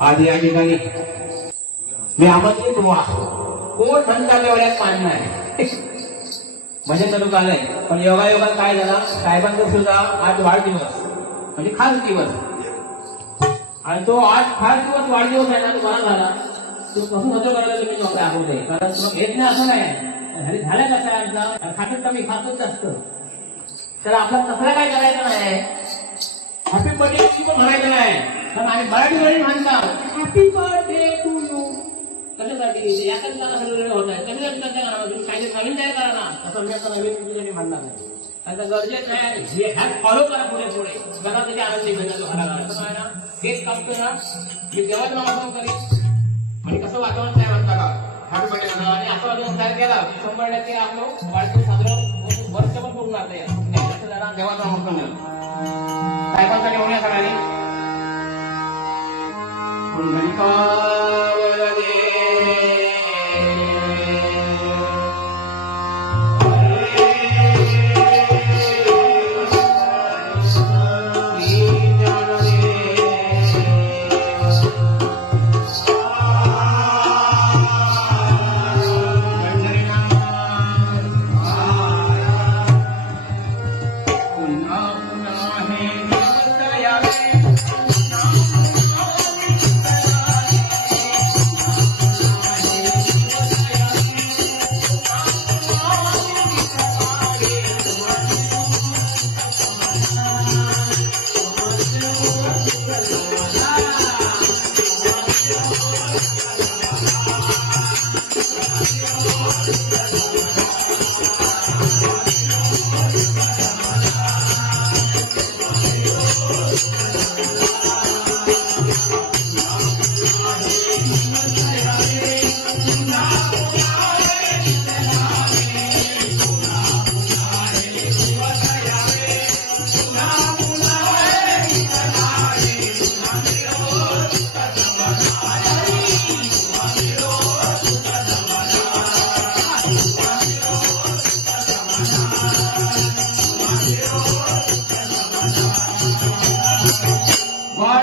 आज या ठिकाणी मी आमंत्रित व्हा कोण ठणकाच्या एवढ्यात मान्य आहे म्हणजे चालू आलंय पण योगायोगात काय झाला? साहेबांचा सुद्धा आज वाढदिवस. म्हणजे खास दिवस. आणि तो आज खास दिवस वाढदिवस आहे ना तुम्हाला झाला? तो कसं होतो करायला तुम्ही नव्हता आहोत कारण तुला घेत नाही असं नाही. घरी झालं कसं आहे आमचा? खातच कमी खातच जास्त. तर आपला तसला काय करायचं नाही? हॅपी बर्थडे म्हणायचं नाही. कारण आम्ही मराठी मध्ये म्हणतात हॅपी बर्थडे टू यू कशासाठी? याचाच सगळं होत. आहे कशासाठी तुम्ही काहीतरी नवीन तयार करा ना असं मी आता नवीन तुमच्यासाठी म्हणणार नाही. आता गरजेचं आहे. हे हॅप फॉलो करा पुढे पुढे. बघा त्याची आनंदी भेटतो घराला ना? हेच काम करा मी देवाचं नामस्मरण करीन आणि कसं वातावरण तयार म्हणता का हॅपी बर्थडे म्हणा आणि असं वातावरण तयार केला. की शंभर टक्के आपलं वाढदिवस साजरा वर्ष पण पूर्ण नाही देवाचा जरा देवाचं नामस्मरण सगळ्यांनी. Holy God. Thank you.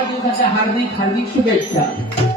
दिवसाच्या हार्दिक हार्दिक शुभेच्छा.